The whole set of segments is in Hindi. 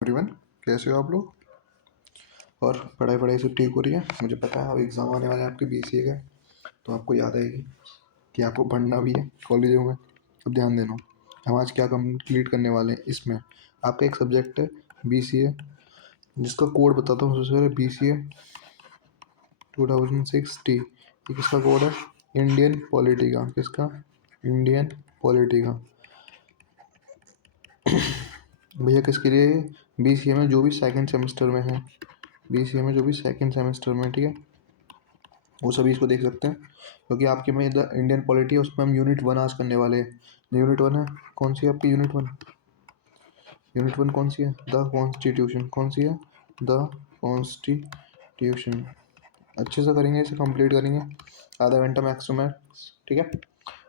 एवरीवन, कैसे हो आप लोग? और पढ़ाई वढ़ाई सब ठीक हो रही है? मुझे पता है अब एग्ज़ाम आने वाले हैं आपके बीसीए का, तो आपको याद आएगी कि आपको पढ़ना भी है कॉलेजों में। अब ध्यान देना। हम आज क्या कंप्लीट करने वाले हैं इसमें। आपका एक सब्जेक्ट है बीसीए, जिसका कोड बताता हूँ सबसे पहले। बीसीए 2060, ये किसका कोड है? इंडियन पॉलिटी का। किसका? इंडियन पॉलिटी का। भैया किसके लिए? बीसीए में जो भी सेकंड सेमेस्टर में है, बीसीए में जो भी सेकंड सेमेस्टर में, ठीक है, वो सभी इसको देख सकते हैं। क्योंकि आपके में द इंडियन पॉलिटी है, उसमें हम यूनिट 1 आज करने वाले हैं। यूनिट 1 है, कौन सी है आपकी यूनिट 1? यूनिट 1 कौन सी है? The constitution. कौन सी है? The constitution. अच्छे से करेंगे, इसे कंप्लीट करेंगे। आधा घंटा मैक्स टू मैक्स, ठीक है।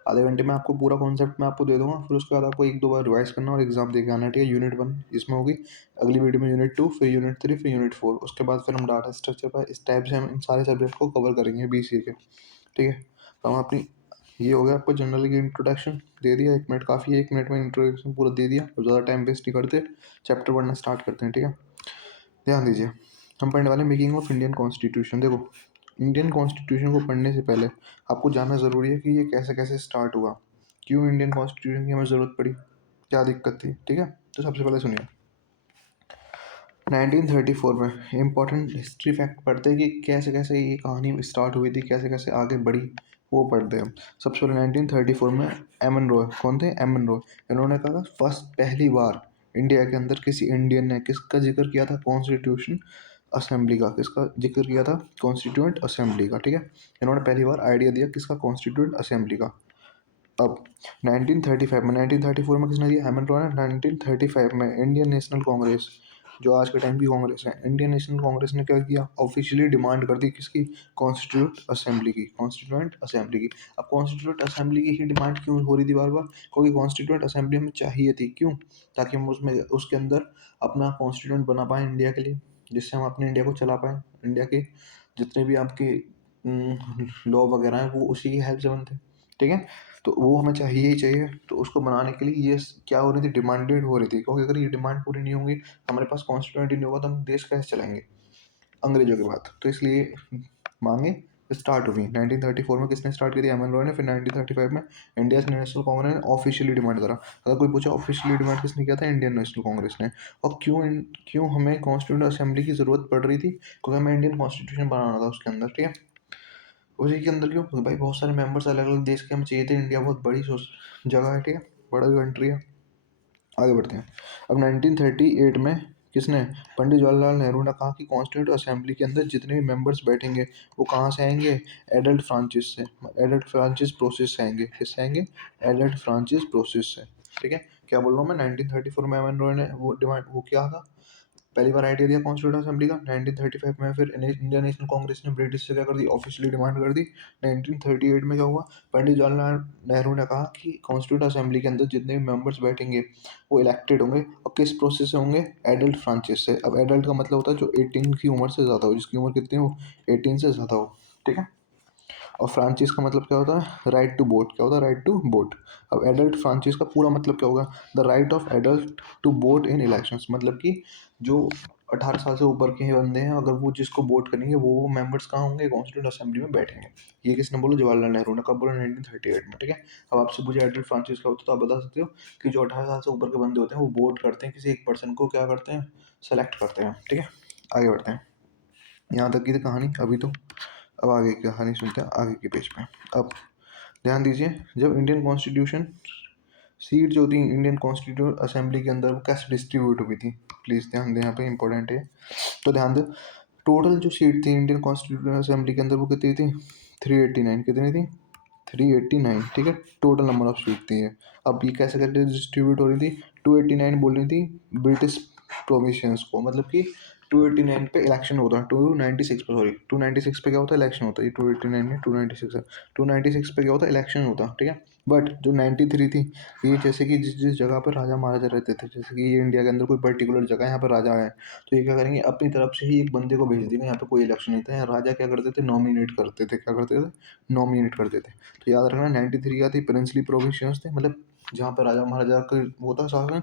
आधे घंटे में आपको पूरा कॉन्सेप्ट मैं आपको दे दूंगा, फिर उसके बाद आपको एक दो बार रिवाइज करना और एग्जाम दे के आना, ठीक है। यूनिट 1 इसमें होगी, अगली वीडियो में यूनिट 2, फिर यूनिट 3, फिर यूनिट 4। उसके बाद फिर हम डाटा स्ट्रक्चर पर इस टाइप से हम इन सारे सब्जेक्ट को कवर करेंगे बीसीए के, ठीक है। तो हम अपनी, ये हो गया आपको जनरल की इंट्रोडक्शन दे दिया। 1 मिनट काफ़ी है, 1 मिनट में इंट्रोडक्शन पूरा दे दिया। अब ज़्यादा टाइम वेस्ट नहीं करते, चैप्टर पढ़ना स्टार्ट करते हैं, ठीक है। ध्यान दीजिए, हम पढ़ने वाले मेकिंग ऑफ इंडियन कॉन्स्टिट्यूशन। देखो, इंडियन कॉन्स्टिट्यूशन को पढ़ने से पहले आपको जानना ज़रूरी है कि ये कैसे कैसे स्टार्ट हुआ, क्यों इंडियन कॉन्स्टिट्यूशन की हमें ज़रूरत पड़ी, क्या दिक्कत थी, ठीक है। तो सबसे पहले सुनिए, 1934 में इम्पोर्टेंट हिस्ट्री फैक्ट पढ़ते हैं कि कैसे कैसे ये कहानी स्टार्ट हुई थी, कैसे कैसे आगे बढ़ी, वो पढ़ते हैं। सबसे पहले 1934 में एम एन रॉय, कौन थे? M N Roy. इन्होंने कहा फर्स्ट, पहली बार इंडिया के अंदर किसी इंडियन ने किसका जिक्र किया था? कॉन्स्टिट्यूशन असेंबली का। किसका जिक्र किया था? कॉन्स्टिट्यूएंट असेंबली का, ठीक है। इन्होंने पहली बार आइडिया दिया किसका? कॉन्स्टिट्यूएंट असेंबली का। अब 1935 में, 1934 में किसने दिया? हेमंत रॉय ने। 1935 में इंडियन नेशनल कांग्रेस, जो आज के टाइम की कांग्रेस है, इंडियन नेशनल कांग्रेस ने क्या किया? ऑफिशियली डिमांड कर दी किसकी? कॉन्स्टिट्यूट असेंबली की, कॉन्स्टिट्यूएंट असेंबली की। अब कॉन्स्टिट्यूट असेंबली की ही डिमांड क्यों हो रही थी बार बार? क्योंकि कॉन्स्टिट्यूएंट असेंबली हमें चाहिए थी। क्यों? ताकि हम उसमें उसके अंदर अपना कॉन्स्टिट्यूएंट बना पाएँ इंडिया के लिए, जिससे हम अपने इंडिया को चला पाएँ। इंडिया के जितने भी आपके लॉ वगैरह हैं वो उसी की हेल्प से बनते हैं, ठीक है। तो वो हमें चाहिए ही चाहिए। तो उसको बनाने के लिए ये क्या हो रही थी? डिमांडेड हो रही थी। क्योंकि अगर ये डिमांड पूरी नहीं होंगी, हमारे पास कॉन्स्टिट्यूएंट ही नहीं होगा, तो हम देश कैसे चलाएंगे अंग्रेजों के बाद? तो इसलिए मांगे स्टार्ट हुई। 1934 में किसने स्टार्ट की थी? एम एन रॉय ने। फिर 1935 में इंडिया नेशनल कांग्रेस ने ऑफिशियली डिमांड करा। अगर कोई पूछा ऑफिशियली डिमांड किसने किया था? इंडियन नेशनल कांग्रेस ने। और क्यों हमें कॉन्स्टिट्यूंट असेंबली की जरूरत पड़ रही थी? क्योंकि हमें इंडियन कॉन्स्टिट्यूशन बनाना था उसके अंदर, ठीक है। उसी के अंदर क्यों? क्योंकि भाई बहुत सारे मेंबर्स अलग अलग देश के हमें चाहिए थे। इंडिया बहुत बड़ी जगह है, ठीक है, बड़ा कंट्री है। आगे बढ़ते हैं। अब 1938 में किसने? पंडित जवाहरलाल नेहरू ने कहा कि कॉन्स्टिट्यूंट असेंबली के अंदर जितने भी मेंबर्स बैठेंगे वो कहाँ से आएंगे? एडल्ट फ्रांचिस से, एडल्ट फ्रांचिस प्रोसेस से आएंगे। किससे आएंगे? एडल्ट फ्रांचिस प्रोसेस से, ठीक है। क्या बोल रहा हूँ मैं? 1934 में एम एन रॉय ने वो डिमांड, वो क्या था? पहली बार आइडिया दिया कॉन्स्टिट्यूंट असेंबली का। 1935 में फिर इंडियन नेशनल कांग्रेस ने ब्रिटिश से क्या कर दी? ऑफिशियली डिमांड कर दी। 1938 में क्या हुआ? पंडित जवाहरलाल नेहरू ने कहा कि कॉन्स्टिट्यूंट असेंबली के अंदर जितने भी मेंबर्स बैठेंगे वो इलेक्टेड होंगे। और किस प्रोसेस से होंगे? एडल्ट फ्रांचिस से। अब एडल्ट का मतलब होता है जो 18 की उम्र से ज़्यादा हो, जिसकी उम्र कितनी हो? 18 से ज़्यादा हो, ठीक है। और फ्रांचिस का मतलब क्या होता है? Right to vote. क्या होता है? Right to vote. अब एडल्ट फ्रांचिस का पूरा मतलब क्या होगा? The right of adult to vote in elections. मतलब कि जो 18 साल से ऊपर के बंदे हैं, अगर वो जिसको वोट करेंगे वो मेंबर्स कहाँ होंगे? कॉन्स्टिट्यूंट असेंबली में बैठेंगे। ये किसने बोला? जवाहरलाल नेहरू ने। कब बोला? 1938 में, ठीक है। अब आपसे पूछे एडल्ट फ्रांचिस का होता है, तो आप बता सकते हो कि जो 18 साल से ऊपर के बंदे होते हैं वो वोट करते हैं, किसी एक पर्सन को क्या करते हैं? सेलेक्ट करते हैं, ठीक है। आगे बढ़ते हैं। यहाँ तक की थी कहानी अभी तो। अब आगे की कहानी सुनते हैं आगे के पेज पे। अब ध्यान दीजिए, जब इंडियन कॉन्स्टिट्यूशन सीट जो थी इंडियन कॉन्स्टिट्यूट असेंबली के अंदर, वो कैसे डिस्ट्रीब्यूट हुई थी? प्लीज़ ध्यान दें, यहाँ पे इंपॉर्टेंट है। तो ध्यान दें, टोटल जो सीट थी इंडियन कॉन्स्टिट्यूशन असेंबली के अंदर वो कितनी थी? 389। कितनी थी? 389, ठीक है। टोटल नंबर ऑफ सीट थी ये। अब ये कैसे कैसे डिस्ट्रीब्यूट हो रही थी? 289 बोल रही थी ब्रिटिश प्रोविंस को, मतलब कि 289 पे इलेक्शन होता है, 296 पे, सॉरी 296 पे क्या होता है? इलेक्शन होता है। ये 289 में 296 है। 296 पे क्या होता है? इलेक्शन होता है, ठीक है। बट जो 93 थी, ये जैसे कि जिस जिस जगह पर राजा महाराजा रहते थे, जैसे कि ये इंडिया के अंदर कोई पर्टिकुलर जगह है, यहाँ पर राजा है, तो ये क्या करेंगे? अपनी तरफ से ही एक बंदे को भेज देंगे। यहाँ पे कोई इलेक्शन नहीं था, यहाँ राजा क्या करते थे? नॉमिनेट करते थे। क्या करते थे? नॉमिनेट करते थे। तो याद रखना, 93 क्या थी? प्रिंसली प्रोविंस थे, मतलब जहाँ पर राजा महाराजा का वो था शासन,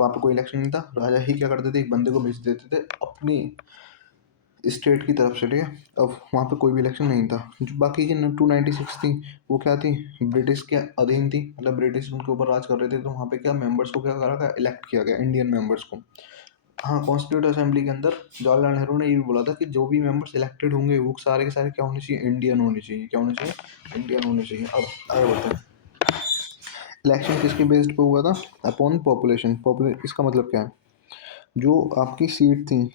वहाँ पे कोई इलेक्शन नहीं था। राजा ही क्या करते थे, एक बंदे को भेज देते थे अपनी स्टेट की तरफ से, ठीक है। अब वहाँ पे कोई भी इलेक्शन नहीं था। जो बाकी की 296 थी, वो क्या थी, ब्रिटिश के अधीन थी, मतलब ब्रिटिश उनके ऊपर राज कर रहे थे। तो वहाँ पे क्या मेंबर्स को क्या करा गया, इलेक्ट किया गया, इंडियन मेंबर्स को। हाँ, कॉन्स्टिट्यूट असेंबली के अंदर जवाहरलाल नेहरू ने ये भी बोला था कि जो भी मेंबर्स इलेक्टेड होंगे वो सारे के सारे क्या होने चाहिए, इंडियन होने चाहिए। क्या होने चाहिए, इंडियन होने चाहिए। अब आगे बढ़ते हैं। इलेक्शन किसके बेस्ड पे हुआ था, अपॉन पॉपुलेशन। इसका मतलब क्या है, जो आपकी सीट थी,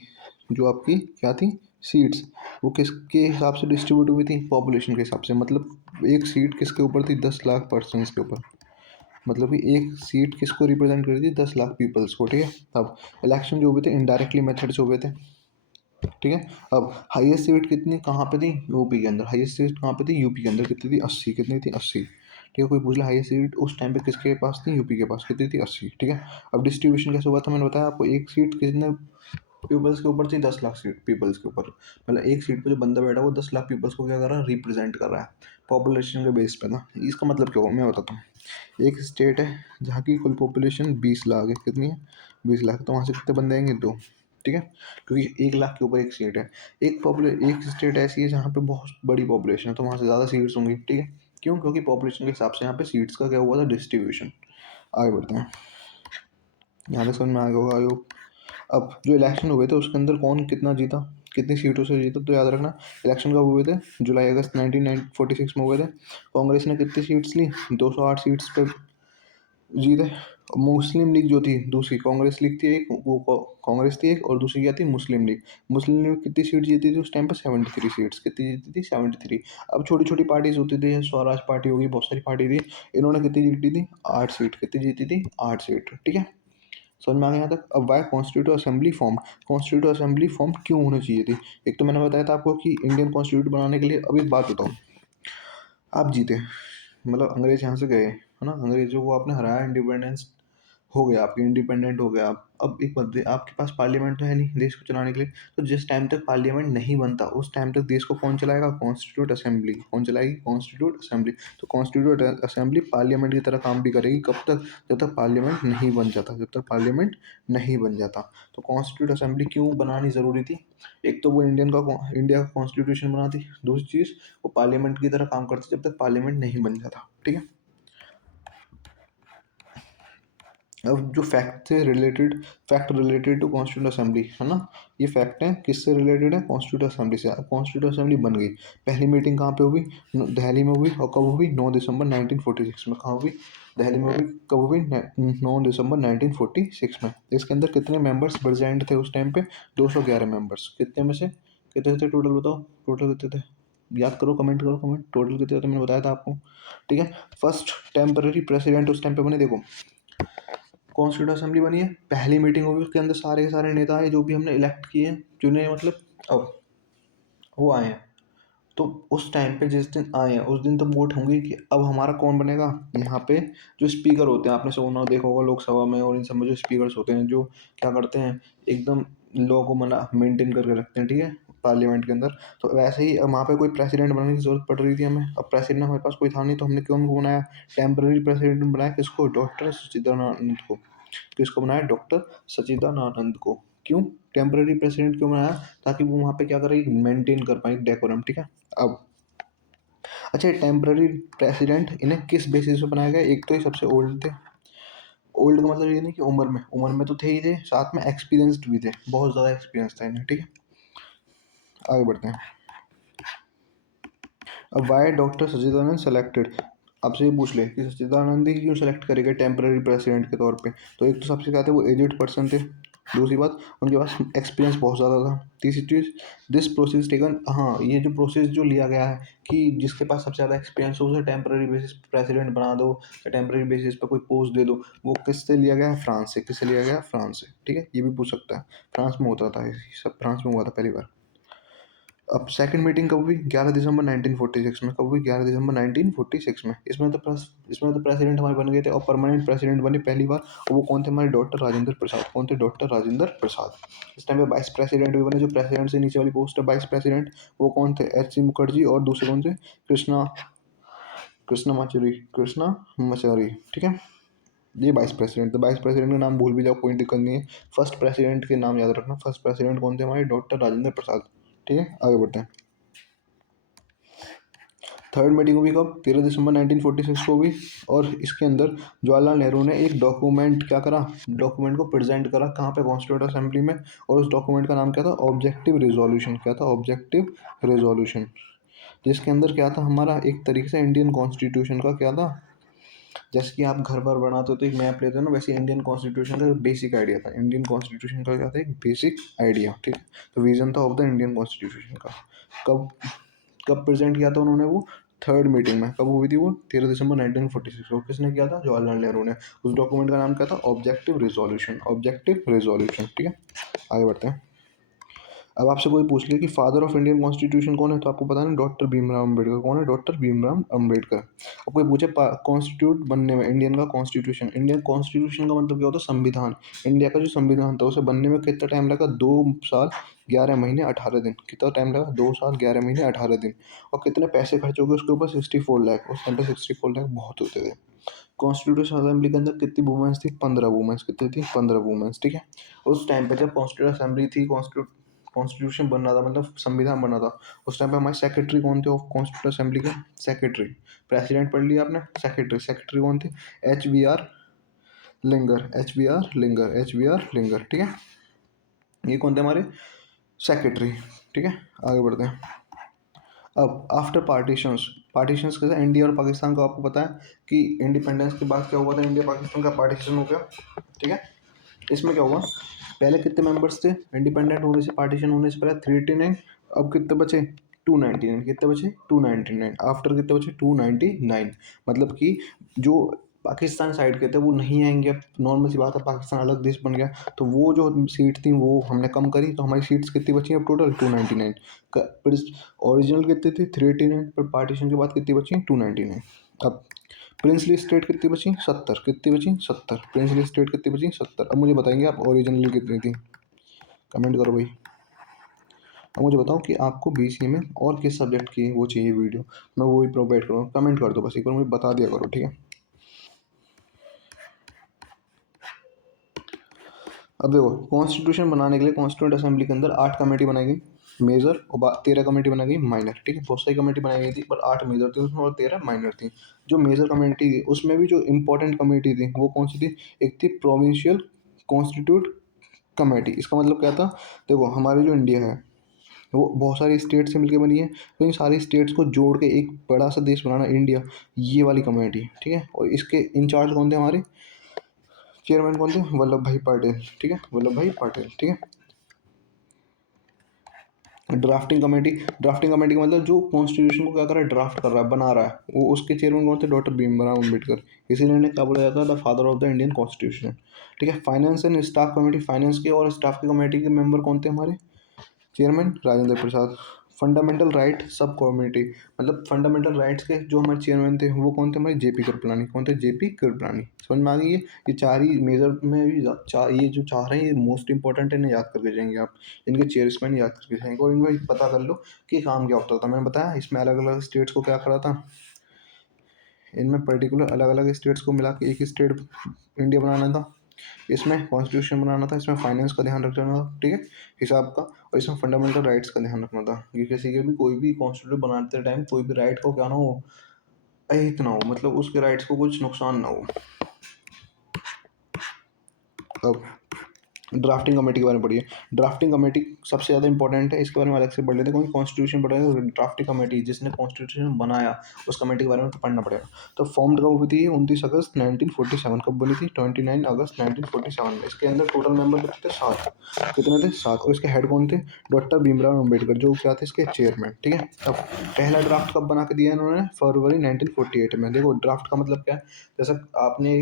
जो आपकी क्या थी, सीट्स, वो किसके हिसाब से डिस्ट्रीब्यूट हुई थी, पॉपुलेशन के हिसाब से। मतलब एक सीट किसके ऊपर थी, 10 लाख पर्सन के ऊपर। मतलब कि एक सीट किसको रिप्रेजेंट कर रही थी, 10 लाख पीपल्स को, ठीक है। अब इलेक्शन जो हुए थे इनडायरेक्टली मेथड से हुए थे, ठीक है। अब हाईएस्ट सीट कितनी कहाँ पे थी, यूपी के अंदर। हाईएस्ट सीट कहाँ पे थी, यूपी के अंदर। कितनी थी, 80। कितनी थी, 80, ठीक है। कोई पूछ ले हाईएस्ट सीट उस टाइम पे किसके पास थी, यूपी के पास। कितनी थी, 80, ठीक है। अब डिस्ट्रीब्यूशन कैसे हुआ था, मैंने बताया आपको। एक सीट कितने पीपल्स के ऊपर थी, 10 लाख सीट पीपल्स के ऊपर। मतलब एक सीट पे जो बंदा बैठा है वो 10 लाख पीपल्स को क्या कर रहा है, रिप्रेजेंट कर रहा है, पॉपुलेशन के बेस पे ना। इसका मतलब क्या होगा मैं बताता हूँ। एक स्टेट है जहाँ की कुल पॉपुलेशन 20 लाख है। कितनी है, 20 लाख। तो वहाँ से कितने बंदे आएंगे, दो, ठीक है। क्योंकि 1 लाख के ऊपर एक सीट है। एक स्टेट ऐसी है जहाँ पे बहुत बड़ी पॉपुलेशन है, तो वहाँ से ज़्यादा सीट्स होंगी, ठीक है। क्यों, क्योंकि पॉपुलेशन के हिसाब से यहाँ पे सीट्स का क्या हुआ था, डिस्ट्रीब्यूशन। आगे बढ़ते हैं, यहाँ तक समझ में आ गया होगा आयोग। अब जो इलेक्शन हुए थे उसके अंदर कौन कितना जीता, कितनी सीटों से जीता, तो याद रखना। इलेक्शन कब हुए थे, जुलाई अगस्त 1946 में हुए थे। कांग्रेस ने कितनी सीट्स ली, 208 सीट्स पे जीते। मुस्लिम लीग जो थी दूसरी, कांग्रेस लीग थी एक, वो कांग्रेस थी एक, और दूसरी क्या थी, मुस्लिम लीग। मुस्लिम लीग कितनी सीट जीती थी उस टाइम पे, 73 सीट्स। कितनी जीती थी, 73। अब छोटी छोटी पार्टीज होती थी, स्वराज पार्टी होगी, बहुत सारी पार्टी थी। इन्होंने कितनी जीती थी, 8 सीट। कितनी जीती थी, 8 सीट, ठीक है। समझ में आ गया यहाँ तक। अब why constitute assembly form, constitute assembly form क्यों होनी चाहिए थी। एक तो मैंने बताया था आपको कि इंडियन कॉन्स्टिट्यूट बनाने के लिए। अब एक बात बताओ, आप जीते, मतलब अंग्रेज यहाँ से गए, है ना, अंग्रेजों को आपने हराया, इंडिपेंडेंस हो गया, आपकी इंडिपेंडेंट हो गया आप। अब एक बात बताइए, आपके पास पार्लियामेंट तो है नहीं देश को चलाने के लिए। तो जिस टाइम तक पार्लियामेंट नहीं बनता उस टाइम तक देश को कौन चलाएगा, कॉन्स्टिट्यूट असेंबली। कौन चलाएगी, कॉन्स्टिट्यूट असेंबली। तो कॉन्स्टिट्यूट असेंबली पार्लियामेंट की तरह काम भी करेगी, कब तक, जब तक पार्लियामेंट नहीं बन जाता, जब तक पार्लियामेंट नहीं बन जाता। तो कॉन्स्टिट्यूट असेंबली क्यों बनानी ज़रूरी थी, एक तो वो इंडिया का कॉन्स्टिट्यूशन बनाती, दूसरी चीज़ वो पार्लियामेंट की तरह काम करती जब तक पार्लियामेंट नहीं बन जाता, ठीक है। अब जो fact related to constituent assembly है ना, ये फैक्ट है किससे रिलेटेड है, कॉन्स्टिट्यूंट असेंबली से। अब कॉन्स्टिट्यूंट असेंबली बन गई, पहली मीटिंग कहाँ पे हुई, दिल्ली में हुई। और कब हुई, 9 दिसंबर 1946 में। कहाँ हुई, दिल्ली में हुई। कब हुई, 9 दिसंबर 1946 में। इसके अंदर कितने मेंबर्स प्रेजेंट थे उस टाइम पे, 211 मेंबर्स। कितने में से कितने थे टोटल, बताओ टोटल कितने थे, याद करो, कमेंट करो, कमेंट टोटल कितने थे, मैंने बताया था आपको, ठीक है। फर्स्ट टेम्पररी प्रेसिडेंट उस टाइम पे बने, देखो कॉन्स्टिट्यूंट असेंबली बनी है, पहली मीटिंग होगी, उसके अंदर सारे के सारे नेता हैं जो भी हमने इलेक्ट किए हैं, चुने हैं, मतलब अब वो आए हैं। तो उस टाइम पे जिस दिन आए हैं उस दिन तो वोट होंगे कि अब हमारा कौन बनेगा। यहाँ पे जो स्पीकर होते हैं, आपने सुना देखा होगा लोकसभा में और इन सब में जो स्पीकर्स होते हैं, जो क्या करते हैं, एकदम लॉ को मना मेंटेन करके रखते हैं, ठीक है, पार्लियामेंट के अंदर। तो वैसे ही अब वहाँ पे कोई प्रेसिडेंट बनाने की जरूरत पड़ रही थी हमें। अब प्रेसिडेंट हमारे पास कोई था नहीं, तो हमने क्यों उनको बनाया, टेम्पररी प्रेसिडेंट बनाया, किसको, डॉक्टर सच्चिदानंद को। किसको बनाया, डॉक्टर सच्चिदानंद को। क्यों टेम्पररी प्रेसिडेंट क्यों बनाया, ताकि वो वहाँ पे क्या करे, मेंटेन कर पाए डेकोरम, ठीक है। अब अच्छा, टेम्पररी प्रेसिडेंट इन्हें किस बेसिस पे बनाया गया, एक तो ये सबसे ओल्ड थे। ओल्ड का मतलब ये नहीं कि उम्र में तो थे ही थे, साथ में एक्सपीरियंस्ड भी थे, बहुत ज़्यादा एक्सपीरियंस था इन्हें, ठीक है। आगे बढ़ते हैं। अब वाई डॉक्टर सच्चिदानंद सेलेक्टेड, आपसे ये पूछ ले कि सच्चिदानंद ही क्यों सेलेक्ट करेगा टेम्पररी प्रेसिडेंट के तौर पे। तो एक तो सबसे क्या थे, वो एजेड पर्सन थे। दूसरी बात, उनके पास एक्सपीरियंस बहुत ज़्यादा था। तीसरी चीज़, दिस प्रोसेस टेकन, हाँ ये जो प्रोसेस जो लिया गया है कि जिसके पास सबसे ज़्यादा एक्सपीरियंस हो उसे टेम्पररी बेसिस प्रेसिडेंट बना दो, या टेम्पररी बेसिस पर कोई पोस्ट दे दो। वो किससे लिया गया है, फ्रांस से। किससे लिया गया है, फ्रांस से, ठीक है। ये भी पूछ सकता है, फ्रांस में होता था ये सब, फ्रांस में हुआ था पहली बार। अब सेकंड मीटिंग कब हुई, 11 दिसंबर 1946 में। कब हुई, 11 दिसंबर 1946 में। इसमें तो प्रेसिडेंट हमारे बन गए थे, और परमानेंट प्रेसिडेंट बने पहली बार। और वो कौन थे, हमारे डॉक्टर राजेंद्र प्रसाद। कौन थे, डॉक्टर राजेंद्र प्रसाद। इस टाइम पे वाइस प्रेसिडेंट भी बने, जो प्रेसिडेंट से नीचे वाली पोस्ट है वाइस प्रेसिडेंट, वो कौन थे, एच सी मुखर्जी। और दूसरे कौन थे, कृष्णा कृष्णा माचुरी, कृष्णा मचारी, ठीक है। ये वाइस प्रेसिडेंट थे। वाइस प्रेसिडेंट का नाम भूल भी जाओ कोई दिक्कत नहीं है, फर्स्ट प्रेसिडेंट के नाम याद रखना। फर्स्ट प्रेसिडेंट कौन थे हमारे? डॉक्टर राजेंद्र प्रसाद। ठीक है, आगे बढ़ते हैं। थर्ड मीटिंग हुई कब? 13 दिसंबर 1946 को हुई। और इसके अंदर जवाहरलाल नेहरू ने एक डॉक्यूमेंट क्या करा? डॉक्यूमेंट को प्रेजेंट करा कहाँ पे? कॉन्स्टिट्यूंट असेंबली में। और उस डॉक्यूमेंट का नाम क्या था? Objective resolution. क्या था? Objective resolution. जिसके अंदर क्या था हमारा? एक तरीके से इंडियन कॉन्स्टिट्यूशन का क्या था? जैसे कि आप घर पर बनाते हो तो एक मैप लेते हो ना, वैसे इंडियन कॉन्स्टिट्यूशन का बेसिक आइडिया था। इंडियन कॉन्स्टिट्यूशन का क्या था? एक बेसिक आइडिया। ठीक है, तो विजन था ऑफ द इंडियन कॉन्स्टिट्यूशन का। कब कब प्रेजेंट किया था उन्होंने वो? थर्ड मीटिंग में। कब हुई थी वो? 13 दिसंबर 1946 को। किसने किया था? जवाहरलाल नेहरू ने। उस डॉक्यूमेंट का नाम क्या था? Objective resolution. Objective resolution. ठीक है, आगे बढ़ते हैं। अब आपसे कोई पूछ ले कि फादर ऑफ इंडियन कॉन्स्टिट्यूशन कौन है, तो आपको पता है ना, डॉक्टर भीमराव अम्बेडकर। कौन है? डॉक्टर भीमराव अम्बेडकर। अब कोई पूछे कॉन्स्टिट्यूट बनने में, इंडियन का कॉन्स्टिट्यूशन, इंडियन कॉन्स्टिट्यूशन का मतलब क्या होता है? संविधान। इंडिया का जो संविधान था उसे बनने में कितना टाइम लगा? 2 साल 11 महीने 18 दिन। कितना टाइम लगा? 2 साल 11 महीने 18 दिन। और कितने पैसे खर्च हो गए उसके ऊपर? 64 लाख। उस टाइम पे 64 लाख बहुत होते थे। कॉन्स्टिट्यूशन असेंबली के अंदर कितनी वुमेन्स थी? 15 वुमेन्स। कितनी थी? 15 वुमेन्स। ठीक है, उस टाइम पे जब कॉन्स्टिट्यूशन असेंबली थी, कॉन्स्टिट्यूशन बन रहा था, मतलब संविधान बना था, उस टाइम पे हमारे सेक्रेटरी कौन थे ऑफ कॉन्स्टिट्यूशन असेंबली के? सेक्रेटरी। प्रेसिडेंट पढ़ लिया आपने, सेक्रेटरी। सेक्रेटरी कौन थे? H B R Lingar. H B R Lingar. ठीक है, ये कौन थे हमारे? सेक्रेटरी। ठीक है, आगे बढ़ते हैं। अब आफ्टर पार्टीशंस, पार्टीशंस कैसे? इंडिया और पाकिस्तान का आपको पता है कि इंडिपेंडेंस के बाद क्या हुआ था? इंडिया पाकिस्तान का पार्टीशन हो गया। ठीक है, इसमें क्या हुआ? पहले कितने मेंबर्स थे इंडिपेंडेंट होने से, पार्टीशन होने से पहले? 389। अब कितने बचे? 299। कितने बचे? 299। आफ्टर कितने बचे? 299। मतलब कि जो पाकिस्तान साइड के थे वो नहीं आएंगे। अब नॉर्मल सी बात है, पाकिस्तान अलग देश बन गया, तो वो जो सीट थी वो हमने कम करी, तो हमारी सीट्स कितनी बची अब टोटल? 299। ओरिजिनल कितनी थी? 389। पर पार्टीशन के बाद कितनी बची? 299। अब प्रिंसली स्टेट कितनी बची? 70। कितनी बची? 70। प्रिंसली स्टेट कितनी बची? 70। अब मुझे बताएंगे आप ओरिजिनली कितनी थी? कमेंट करो भाई। अब मुझे बताओ कि आपको बीसीए में और किस सब्जेक्ट की वो चाहिए वीडियो, मैं वो ही प्रोवाइड करूँगा। कमेंट कर दो बस, एक बार मुझे बता दिया करो। ठीक है, अब देखो, कॉन्स्टिट्यूशन बनाने के लिए कॉन्स्टिट्यूंट असेंबली के अंदर 8 कमेटी बनाई गई मेजर, और 13 कमेटी बनाई गई माइनर। ठीक है, बहुत सारी कमेटी बनाई गई थी, पर 8 मेजर थी उसमें और 13 माइनर थी। जो मेजर कमेटी थी उसमें भी जो इंपॉर्टेंट कमेटी थी वो कौन सी थी? एक थी प्रोविंशियल कॉन्स्टिट्यूट कमेटी। इसका मतलब क्या था? देखो, हमारी जो इंडिया है वो बहुत सारी स्टेट से मिलकर बनी है, तो इन सारी स्टेट्स को जोड़ के एक बड़ा सा देश बनाना इंडिया, ये वाली कमेटी। ठीक है, और इसके इंचार्ज कौन थे हमारे? चेयरमैन कौन थे? वल्लभ भाई पटेल। ठीक है, वल्लभ भाई पटेल। ठीक है, ड्राफ्टिंग कमेटी का मतलब जो कॉन्स्टिट्यूशन को क्या कर रहा है? ड्राफ्ट कर रहा है, बना रहा है, वो उसके चेयरमैन कौन थे? डॉक्टर भीमराव अम्बेडकर। इसीलिए इन्हें क्या बोला जाता है? The father of the Indian constitution. ठीक है, finance and staff committee, finance के और स्टाफ की कमेटी के मेंबर कौन थे हमारे? Chairman Rajendra Prasad. Fundamental right sub committee, मतलब फंडामेंटल राइट्स के जो हमारे चेयरमैन थे वो कौन थे हमारे? जेपी कृपलानी। कौन थे? जेपी कृपलानी। समझ में आ गई है? ये चार ही मेजर में भी ये जो चार हैं ये मोस्ट इंपॉर्टेंट है, इन्हें याद करके जाएंगे आप। इनके चेयरमैन याद करके जाएंगे, और इनका पता कर लो कि काम क्या होता था। मैंने बताया इसमें अलग अलग स्टेट्स को क्या करा था, इनमें पर्टिकुलर अलग अलग स्टेट्स को मिला के एक ही स्टेट इंडिया बनाना था। इसमें कॉन्स्टिट्यूशन बनाना था, इसमें फाइनेंस का ध्यान रखना था। ठीक है, हिसाब का। और इसमें फंडामेंटल राइट्स का ध्यान रखना था कि किसी के भी कोई भी कॉन्स्टिट्यूशन बनाते टाइम कोई भी राइट को क्या ना हो, अहित ना हो, मतलब उसके राइट्स को कुछ नुकसान ना हो। अब ड्राफ्टिंग कमेटी के बारे में पढ़िए। ड्राफ्टिंग कमेटी सबसे ज़्यादा इंपॉर्टेंट है, इसके बारे में अलग से पढ़ लेते हैं। क्योंकि कॉन्स्टिट्यूशन पढ़ रहे हैं तो ड्राफ्टिंग कमेटी जिसने कॉन्स्टिट्यूशन बनाया उस कमेटी के बारे में तो पढ़ना पड़ेगा। तो फॉर्म कब हुई थी? 29 अगस्त 1947। कब बनी थी? 29 अगस्त 1947 में। इसके अंदर टोटल मेंबर कितने थे? 7। कितने थे? 7। और इसके हेड कौन थे? डॉक्टर भीमराव अम्बेडकर, जो क्या थे इसके चेयरमैन। ठीक है, अब पहला ड्राफ्ट कब बना के दिया इन्होंने? फरवरी 1948 में। देखो, ड्राफ्ट का मतलब क्या है? जैसे आपने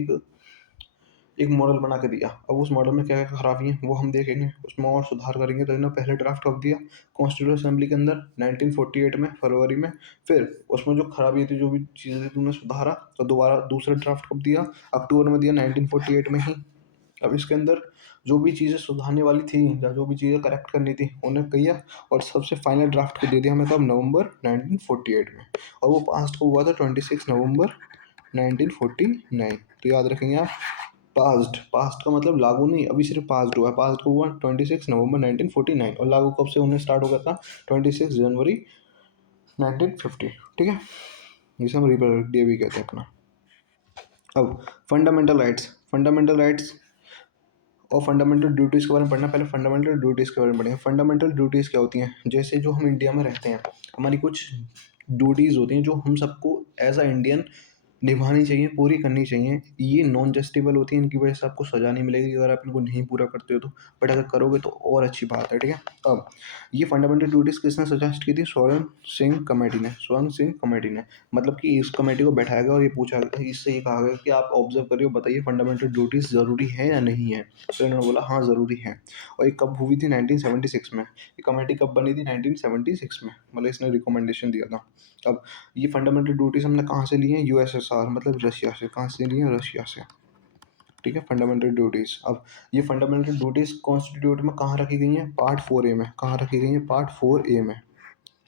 एक मॉडल बना के दिया, अब उस मॉडल में क्या क्या खराबी है वो हम देखेंगे, उसमें और सुधार करेंगे। तो इन्होंने पहले ड्राफ्ट कब दिया? कॉन्स्टिट्यूशन असेंबली के अंदर 1948 में, फरवरी में। फिर उसमें जो खराबी थी, जो भी चीज़ें थी, तुमने सुधारा, तो दोबारा दूसरा ड्राफ्ट कब दिया? अक्टूबर में दिया, 1948 में ही। अब इसके अंदर जो भी चीज़ें सुधारने वाली थी या जो भी चीज़ें करेक्ट करनी थी उन्हें किया, और सबसे फाइनल ड्राफ्ट को दे दिया हमें कब? नवंबर 1948 में। और वो पास कब हुआ था? 26 नवंबर 1949। तो याद रखेंगे आप, पास्ट का मतलब लागू नहीं, अभी सिर्फ पास्ट हुआ है। पास्ट हुआ 26 नवंबर 1949 और लागू कब से होने स्टार्ट हो गया था? 26 जनवरी 1950। ठीक है, जिसे हम रिपब्लिक डे भी कहते हैं अपना। अब फंडामेंटल राइट्स और फंडामेंटल ड्यूटीज़ के बारे में पढ़ना। पहले फंडामेंटल ड्यूटीज़ के बारे में पढ़ेंगे। फंडामेंटल ड्यूटीज़ क्या होती हैं? जैसे जो हम इंडिया में रहते हैं, हमारी कुछ ड्यूटीज़ होती हैं जो हम सबको एज अ इंडियन निभानी चाहिए, पूरी करनी चाहिए। ये नॉन जस्टिबल होती है, इनकी वजह से आपको सज़ा नहीं मिलेगी अगर आप इनको नहीं पूरा करते हो तो, बट अगर करोगे तो और अच्छी बात है। ठीक है, अब ये फंडामेंटल ड्यूटीज़ किसने सजेस्ट की थी? स्वर्ण सिंह कमेटी ने। मतलब कि इस कमेटी को बैठाया गया और ये पूछा गया, इससे ये कहा गया कि आप ऑब्जर्व करिए, बताइए फंडामेंटल ड्यूटीज़ ज़रूरी है या नहीं है। तो इन्होंने बोला हाँ ज़रूरी है। और ये कब हुई थी? 1976 में। ये कमेटी कब बनी थी? 1976 में, मतलब इसने रिकमेंडेशन दिया था। अब ये फंडामेंटल ड्यूटीज़ हमने कहाँ से ली हैं? यूएसएसआर, मतलब रशिया से। कहाँ से ली हैं? रशिया से। ठीक है, फंडामेंटल ड्यूटीज़। अब ये फंडामेंटल ड्यूटीज़ कॉन्स्टिट्यूट में कहाँ रखी गई हैं? पार्ट 4A में। कहाँ रखी गई हैं? पार्ट 4A में।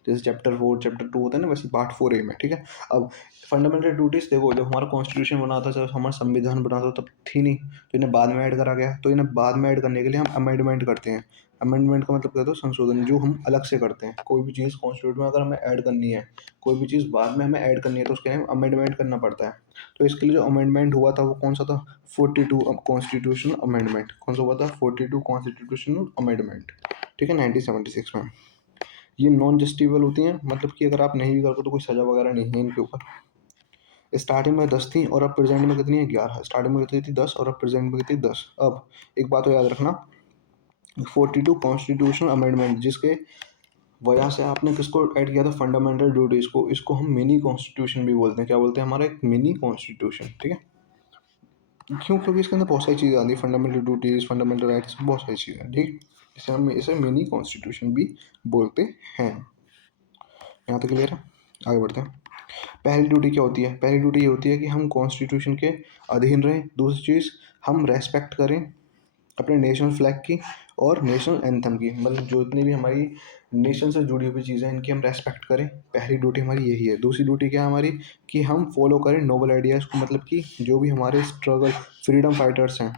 जैसे चैप्टर 4 चैप्टर 2 होता है ना, वैसे पार्ट 4A में। ठीक है, अब फंडामेंटल ड्यूटीज़ देखो, जब हमारा कॉन्स्टिट्यूशन बना था, जब हमारा संविधान बना था, तब थी नहीं, तो इन्हें बाद में ऐड करा गया। तो इन्हें बाद में ऐड करने के लिए हम अमेंडमेंट करते हैं। अमेंडमेंट का मतलब कहते हो संशोधन, जो हम अलग से करते हैं। कोई भी चीज़ कॉन्स्टिट्यूट में अगर हमें ऐड करनी है, कोई भी चीज़ बाद में हमें ऐड करनी है, तो उसके लिए अमेंडमेंट करना पड़ता है। तो इसके लिए जो अमेंडमेंट हुआ था वो कौन सा था? 42 कॉन्स्टिट्यूशनल अमेंडमेंट। कौन सा हुआ था? 42 कॉन्स्टिट्यूशनल अमेंडमेंट। ठीक है, 1976 में। ये नॉन जस्टिबल होती हैं, मतलब कि अगर आप नहीं भी करते तो कोई सज़ा वगैरह नहीं है इनके ऊपर। स्टार्टिंग में 10 थी और अब प्रेजेंट में कितनी है? 11। स्टार्टिंग में कितनी थी? 10 और अब प्रेजेंट में कितनी? 10। अब एक बात तो याद रखना, 42 कॉन्स्टिट्यूशनल अमेंडमेंट, जिसके वजह से आपने किसको ऐड किया था? फंडामेंटल ड्यूटीज़ को। इसको हम मिनी कॉन्स्टिट्यूशन भी बोलते हैं। क्या बोलते हैं? हमारा एक मिनी कॉन्स्टिट्यूशन। ठीक है, क्यों? क्योंकि इसके अंदर बहुत सारी चीज़ें आती है, फंडामेंटल ड्यूटीज़, फंडामेंटल राइट्स, बहुत सारी चीज़ें। ठीक, इसे हम इसे मिनी कॉन्स्टिट्यूशन भी बोलते हैं। यहाँ तक क्लियर है? आगे बढ़ते हैं। पहली ड्यूटी क्या होती है? पहली ड्यूटी ये होती है कि हम कॉन्स्टिट्यूशन के अधीन रहें। दूसरी चीज़, हम रेस्पेक्ट करें अपने नेशनल फ्लैग की और नेशनल एंथम की। मतलब जो इतनी भी हमारी नेशन से जुड़ी हुई चीज़ें हैं, इनकी हम रेस्पेक्ट करें। पहली ड्यूटी हमारी यही है। दूसरी ड्यूटी क्या है हमारी? कि हम फॉलो करें नोबल आइडियाज़ को। मतलब कि जो भी हमारे स्ट्रगल फ्रीडम फाइटर्स हैं,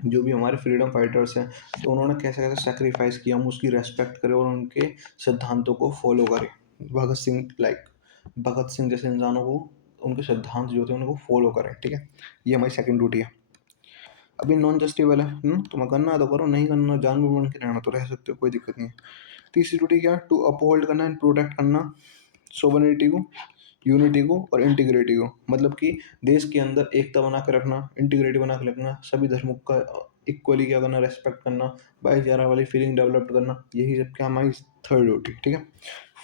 जो भी हमारे फ्रीडम फाइटर्स हैं, तो उन्होंने कैसे कैसे सेक्रीफाइस किया, हम उसकी रेस्पेक्ट करें और उनके सिद्धांतों को फॉलो करें। भगत सिंह जैसे इंसानों को, उनके सिद्धांत जो थे उनको फॉलो करें। ठीक है, ये हमारी सेकंड ड्यूटी है। अभी नॉन जस्टिबल है, तुम्हें करना है तो करो, नहीं करना, जानवर बन के रहना तो रह सकते हो, कोई दिक्कत नहीं है। तीसरी ड्यूटी क्या है? टू अपहोल्ड करना एंड प्रोटेक्ट करना सोवरेनिटी को, यूनिटी को और इंटीग्रिटी को। मतलब कि देश के अंदर एकता बना के रखना, इंटीग्रिटी बना के रखना, सभी धर्मों का इक्वली क्या करना? रेस्पेक्ट करना, भाईचारा वाली फीलिंग डेवलप करना। यही सब क्या हमारी थर्ड ड्यूटी। ठीक है,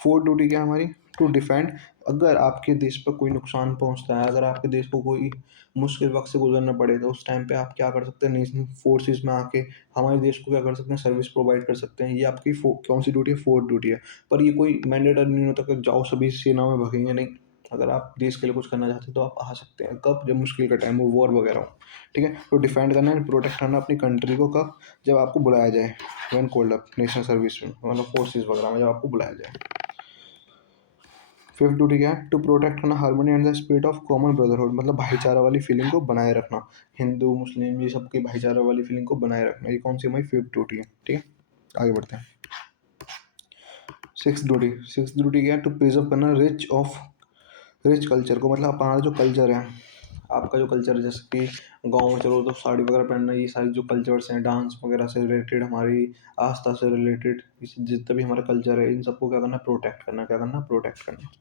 फोर्थ ड्यूटी क्या है हमारी? To defend. अगर आपके देश पर कोई नुकसान पहुंचता है, अगर आपके देश को कोई मुश्किल वक्त से गुजरना पड़े, तो उस टाइम पे आप क्या कर सकते हैं? नेशनल फोर्सेस में आके हमारे देश को क्या कर सकते हैं? सर्विस प्रोवाइड कर सकते हैं। ये आपकी कौन सी ड्यूटी है? फोर्थ ड्यूटी है। पर ये कोई मैंडेटरी नहीं होता कि जाओ सभी सेना में भगेंगे, नहीं। अगर आप देश के लिए कुछ करना चाहते हैं तो आप आ सकते हैं। कब? जब मुश्किल का टाइम हो, वॉर वगैरह हो। ठीक है, तो डिफेंड करना है, प्रोटेक्ट करना अपनी कंट्री को। कब? जब आपको बुलाया जाए, when called up, national service में, मतलब फोर्सेज वगैरह में जब आपको बुलाया जाए। फिफ्थ ड्यूटी क्या है? टू प्रोटेक्ट करना harmony and the spirit of common brotherhood, मतलब भाईचारा वाली फीलिंग को बनाए रखना। हिंदू मुस्लिम ये सबकी भाईचारा वाली फीलिंग को बनाए रखना। ये कौन सी हमारी फिफ्थ ड्यूटी है। ठीक है, आगे बढ़ते हैं। सिक्स ड्यूटी क्या है? टू प्रिजर्व करना रिच कल्चर को। मतलब हमारा जो कल्चर है, आपका जो कल्चर है, जैसे कि गाँव में चलो तो साड़ी वगैरह पहनना, ये सारी जो कल्चर्स हैं, डांस वगैरह से रिलेटेड, हमारी आस्था से रिलेटेड, जितना भी हमारा कल्चर है, इन सबको क्या करना? प्रोटेक्ट करना। क्या करना? प्रोटेक्ट करना।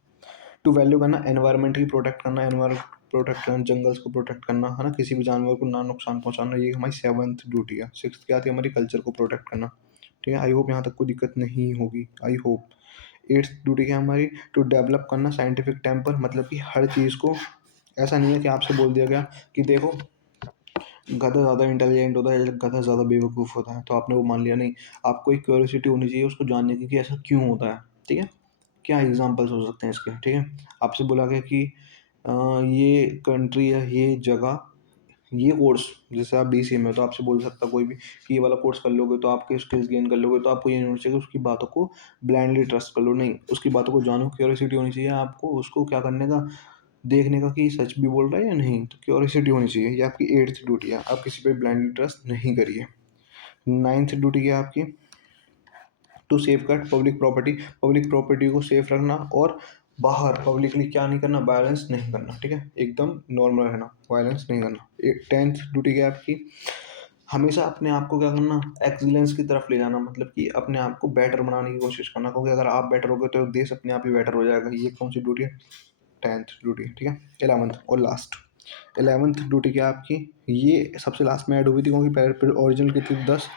टू वैल्यू करना, एनवायरनमेंट की प्रोटेक्ट करना, एनवायरनमेंट प्रोटेक्ट करना, जंगल्स को प्रोटेक्ट करना, है ना, किसी भी जानवर को ना नुकसान पहुंचाना। ये हमारी सेवंथ ड्यूटी है। सिक्स क्या थी हमारी? कल्चर को प्रोटेक्ट करना। ठीक है, आई होप यहाँ तक कोई दिक्कत नहीं होगी, आई होप। एट्थ ड्यूटी क्या है हमारी? टू डेवलप करना साइंटिफिक टेम्पर। मतलब कि हर चीज़ को, ऐसा नहीं है कि आपसे बोल दिया गया कि देखो गधा ज़्यादा इंटेलिजेंट होता है, गधा ज़्यादा बेवकूफ़ होता है, तो आपने वो मान लिया। नहीं, आपको एक क्यूरियोसिटी होनी चाहिए उसको जानने की कि ऐसा क्यों होता है। ठीक है, क्या एग्जांपल्स हो सकते हैं इसके। ठीक है, आपसे बोला गया कि ये कंट्री है, ये जगह, ये कोर्स, जैसे आप बीसीए में हो तो आपसे बोल सकता कोई भी कि ये वाला कोर्स कर लोगे तो आपके स्किल्स गेन कर लोगे, तो आपको ये नहीं होना चाहिए कि उसकी बातों को ब्लाइंडली ट्रस्ट कर लो। नहीं, उसकी बातों को जानो, क्यूरियोसिटी होनी चाहिए आपको उसको क्या करने का, देखने का कि ये सच भी बोल रहा है या नहीं, तो क्यूरियोसिटी होनी चाहिए। ये आपकी 8th ड्यूटी है, आप किसी पे ब्लाइंडली ट्रस्ट नहीं करिए। 9th ड्यूटी क्या है आपकी? टू सेफगार्ड पब्लिक प्रॉपर्टी को सेफ रखना, और बाहर पब्लिकली क्या नहीं करना, वायलेंस नहीं करना, ठीक है, एकदम नॉर्मल रहना, वायलेंस नहीं करना। 10th ड्यूटी क्या है आपकी? हमेशा अपने आप को क्या करना, एक्सीलेंस की तरफ ले जाना, मतलब कि अपने आप को बेटर बनाने की कोशिश करना, क्योंकि अगर आप बेटर हो गए तो देश अपने आप ही बेटर हो जाएगा। ये कौन सी ड्यूटी है? 10th ड्यूटी, ठीक है। 11th और लास्ट, 11th ड्यूटी क्या है आपकी? ये सबसे लास्ट में ऐड हुई थी, क्योंकि पहले ओरिजिनल की थी 10,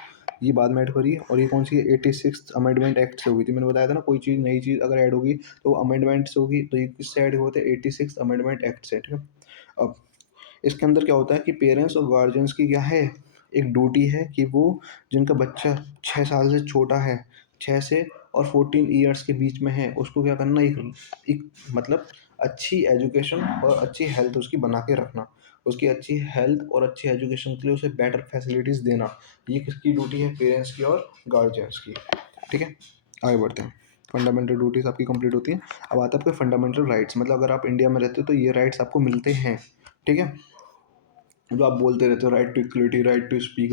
ये बाद में ऐड करी है। और ये कौन सी है? 86th अमेंडमेंट एक्ट से हुई थी। मैंने बताया था ना, कोई चीज़ नई चीज़ अगर ऐड होगी तो वो अमेंडमेंट से होगी, तो ये किससे ऐड हुए थे? 86th अमेंडमेंट एक्ट से, ठीक है। अब इसके अंदर क्या होता है कि पेरेंट्स और गार्जियंस की क्या है, एक ड्यूटी है कि वो जिनका बच्चा 6 साल से छोटा है, 6 से और 14 ईयर्स के बीच में है, उसको क्या करना, एक मतलब अच्छी एजुकेशन और अच्छी हेल्थ उसकी बना के रखना। उसकी अच्छी हेल्थ और अच्छी एजुकेशन के लिए उसे बेटर फैसिलिटीज़ देना। ये किसकी ड्यूटी है? पेरेंट्स की और गार्जियंस की, ठीक है। आगे बढ़ते हैं। फंडामेंटल ड्यूटीज़ आपकी कंप्लीट होती हैं। अब आता है आपके फंडामेंटल राइट्स, मतलब अगर आप इंडिया में रहते हो तो ये राइट्स आपको मिलते हैं, ठीक है। जो आप बोलते रहते हो, right to equality, right to speak,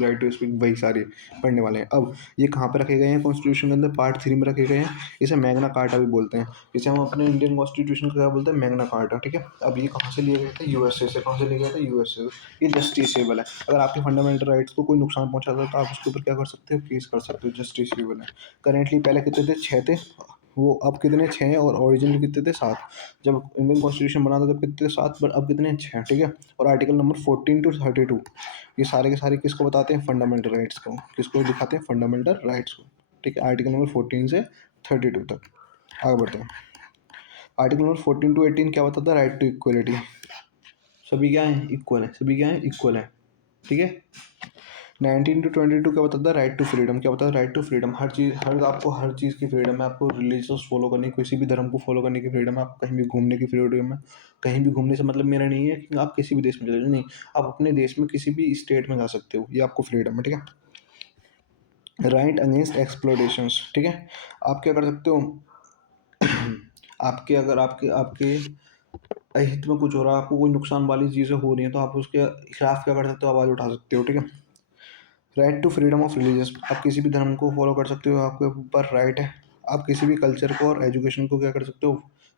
वही सारे पढ़ने वाले हैं। अब ये कहाँ पे रखे गए हैं? कॉन्स्टिट्यूशन के अंदर पार्ट 3 में रखे गए हैं। इसे मैग्ना कार्टा भी बोलते हैं। इसे हम अपने इंडियन कॉन्स्टिट्यूशन को क्या बोलते हैं? मैग्ना कार्टा, ठीक है। अब ये कहाँ से लिए गए थे? यूएसए से। कहाँ से लिए गए थे? यूएसए से। ये जस्टिसेबल है। अगर आपके फंडामेंटल राइट्स को कोई नुकसान पहुंचाता है तो आप उसके ऊपर क्या कर सकते हो? केस कर सकते हो, जस्टिसेबल है। करेंटली पहले कितने थे? 6 थे। वो अब कितने? 6 हैं। और ओरिजिनल कितने थे? 7। जब इंडियन कॉन्स्टिट्यूशन बना था तब कितने थे? 7, पर अब कितने? 6, ठीक है। और आर्टिकल नंबर 14 टू 32 ये सारे के सारे किसको बताते हैं? फंडामेंटल राइट्स को। किसको दिखाते हैं? फंडामेंटल राइट्स को, ठीक है। आर्टिकल नंबर 14 से 32 तक। आगे बढ़ते हैं। आर्टिकल नंबर 14 टू 18 क्या बताता है? Right to equality. सभी क्या है? इक्वल है। सभी क्या है? इक्वल है, ठीक है। 19 टू 22 क्या बताता है? Right to freedom. क्या बताता है? Right to freedom. हर चीज़, आपको हर चीज़ की फ्रीडम है। आपको रिलीजियस फॉलो करने की, किसी भी धर्म को फॉलो करने की फ्रीडम है। आपको कहीं भी घूमने की फ्रीडम है। कहीं भी घूमने से मतलब मेरा नहीं है कि आप किसी भी देश में चले जाओ, नहीं, आप अपने देश में किसी भी स्टेट में जा सकते हो, ये आपको फ्रीडम है, ठीक है। राइट अगेंस्ट एक्सप्लोटेशंस, ठीक है। आप क्या कर सकते हो? आपके अगर आपके आपके हित में कुछ हो रहा है, आपको कोई नुकसान वाली चीज़ें हो रही हैं, तो आप उसके खिलाफ क्या कर सकते हो? आवाज़ उठा सकते हो, ठीक है। Right to freedom of religious. आप किसी भी धर्म को फॉलो कर सकते हो, आपके ऊपर राइट है। आप किसी भी कल्चर को और एजुकेशन को क्या कर सकते हो?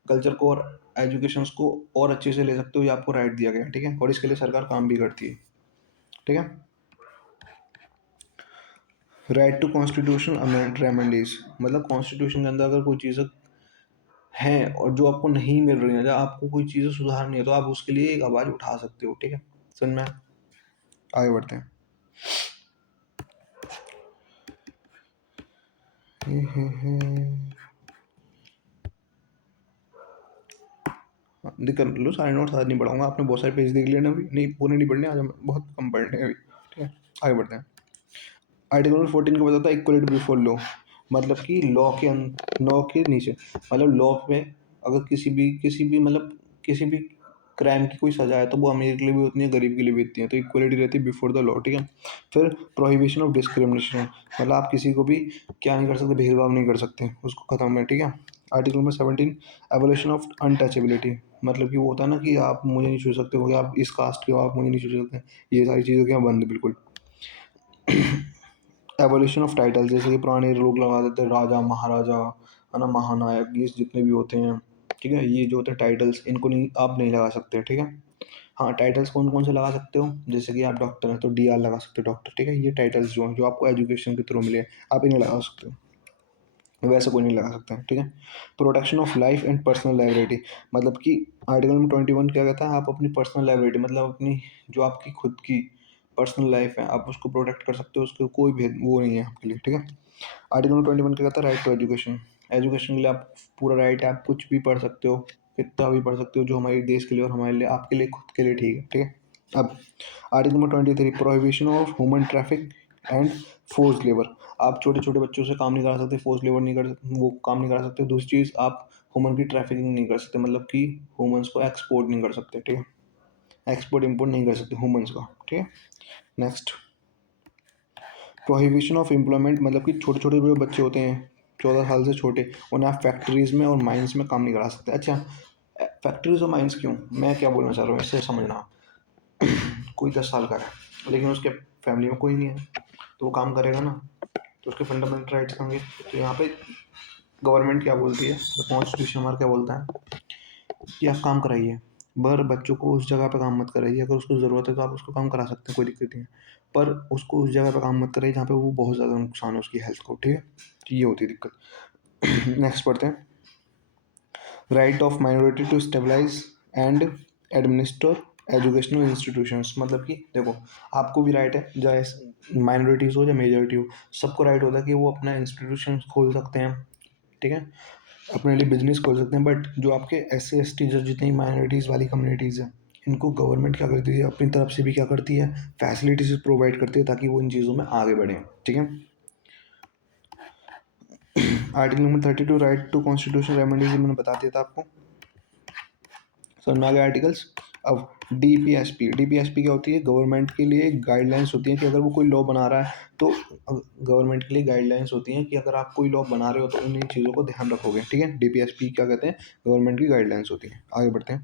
कल्चर को और एजुकेशंस को और अच्छे से ले सकते हो, ये आपको राइट दिया गया है, ठीक है। और इसके लिए सरकार काम भी करती है, ठीक है। Right to constitution amend remedies, मतलब कॉन्स्टिट्यूशन के अंदर अगर कोई चीज़ है और जो आपको नहीं मिल रही है, या आपको कोई चीज़ें सुधारनी है, तो आप उसके लिए एक आवाज़ उठा सकते हो, ठीक है। सुन में आगे बढ़ते हैं। हाँ, कर लो, सारे नोट्स आज नहीं पढ़ाऊंगा। आपने बहुत सारे पेज देख लिए ना अभी, नहीं पूरे नहीं पढ़ने आज, हम बहुत कम पढ़ने हैं अभी, ठीक है। आगे बढ़ते हैं। आर्टिकल नंबर 14 का बताता है इक्वलिटी बिफोर लॉ, मतलब कि लॉ के नीचे, मतलब लॉ में अगर किसी भी मतलब किसी भी क्राइम की कोई सजा है तो वो अमीर के लिए भी उतनी है, गरीब के लिए भी उतनी है, तो इक्वलिटी रहती है बिफोर द लॉ, ठीक है। फिर प्रोहिबिशन ऑफ डिस्क्रिमिनेशन, मतलब आप किसी को भी क्या नहीं कर सकते? भेदभाव नहीं कर सकते, उसको खत्म है, ठीक है। Article number 17 abolition of untouchability, मतलब कि वो होता है ना कि आप मुझे नहीं छू सकते हो, कि आप इस कास्ट के हो, आप मुझे नहीं छू सकते, ये सारी चीज़ों के यहाँ बंद है बिल्कुल। एवोल्यूशन ऑफ टाइटल, जैसे कि पुराने लोग लगा देते हैं राजा महाराजा, है ना, महानायक, ये जितने भी होते हैं, ठीक है। ये जो होते हैं टाइटल्स, इनको नहीं, आप नहीं लगा सकते, ठीक है। हाँ, टाइटल्स कौन कौन से लगा सकते हो? जैसे कि आप डॉक्टर हैं तो डी आर लगा सकते हो, डॉक्टर, ठीक है। ये टाइटल्स जो हैं, जो आपको एजुकेशन के थ्रू मिले, आप इन्हें लगा सकते हो, वैसे कोई नहीं लगा सकता है, ठीक है। Protection of life and personal liability, मतलब कि आर्टिकल नंबर 21 क्या कहता है? आप अपनी पर्सनल लाइबिलिटी, मतलब अपनी जो आपकी खुद की पर्सनल लाइफ है, आप उसको प्रोटेक्ट कर सकते हो, उसको कोई भेद वो नहीं है आपके लिए, ठीक है। आर्टिकल नंबर 21 क्या कहता है? Right to education. एजुकेशन के लिए आप पूरा राइट है, आप कुछ भी पढ़ सकते हो, कितना भी पढ़ सकते हो, जो हमारे देश के लिए और हमारे लिए, आपके लिए, खुद के लिए ठीक है, ठीक है। अब article number 23 prohibition of human traffic and force labour, आप छोटे छोटे बच्चों से काम नहीं करा सकते, फोर्स लेबर नहीं कर, वो काम नहीं करा सकते। दूसरी चीज़, आप ह्यूमन की ट्रैफिकिंग नहीं कर सकते, मतलब कि ह्यूमंस को एक्सपोर्ट नहीं कर सकते, ठीक है। एक्सपोर्ट इम्पोर्ट नहीं कर सकते ह्यूमंस का, ठीक है। नेक्स्ट, प्रोहिबिशन ऑफ एम्प्लॉयमेंट, मतलब कि छोटे छोटे जो बच्चे होते हैं 14 साल से छोटे, उन्हें आप फैक्ट्रीज में और माइंस में काम नहीं करा सकते। अच्छा, फैक्ट्रीज और माइंस क्यों, मैं क्या बोलना चाह रहा हूँ इससे समझना। कोई 10 साल का है लेकिन उसके फैमिली में कोई नहीं है, तो वो काम करेगा ना, तो उसके फंडामेंटल राइट्स होंगे। तो यहाँ पे गवर्नमेंट क्या बोलती है, कॉन्स्टिट्यूशन हमारा क्या बोलता है कि आप काम कराइए, पर बच्चों को उस जगह पे काम मत कराइए। अगर उसको ज़रूरत है तो आप उसको काम करा सकते हैं, कोई दिक्कत नहीं है, पर उसको उस जगह पे काम मत कराइए जहाँ पे वो बहुत ज़्यादा नुकसान है उसकी हेल्थ को, ठीक है। तो ये होती है दिक्कत। नेक्स्ट पढ़ते हैं, right of minority to stabilise and administer educational institutions. मतलब कि देखो, आपको भी राइट है, चाहे माइनॉरिटीज़ हो या मेजॉरिटी हो, सबको राइट होता है कि वो अपना इंस्टीट्यूशन खोल सकते हैं, ठीक है, अपने लिए बिजनेस खोल सकते हैं। बट जो आपके SC ST जो जितनी माइनॉरिटीज़ वाली कम्युनिटीज़ हैं, इनको गवर्नमेंट क्या करती है, अपनी तरफ से भी क्या करती है, फैसिलिटीज प्रोवाइड करती है ताकि वो इन चीज़ों में आगे बढ़ें, ठीक है। Article number 32, right to constitution remedies, मैंने बता दिया था आपको, समझ में आ गया आर्टिकल्स। अब DPSP क्या होती है, गवर्नमेंट के लिए गाइडलाइंस होती हैं कि अगर वो कोई लॉ बना रहा है तो गवर्नमेंट के लिए गाइडलाइंस होती हैं कि अगर आप कोई लॉ बना रहे हो तो उन चीज़ों को ध्यान रखोगे, ठीक है। DPSP क्या कहते हैं, गवर्नमेंट की गाइडलाइंस होती हैं। आगे बढ़ते हैं,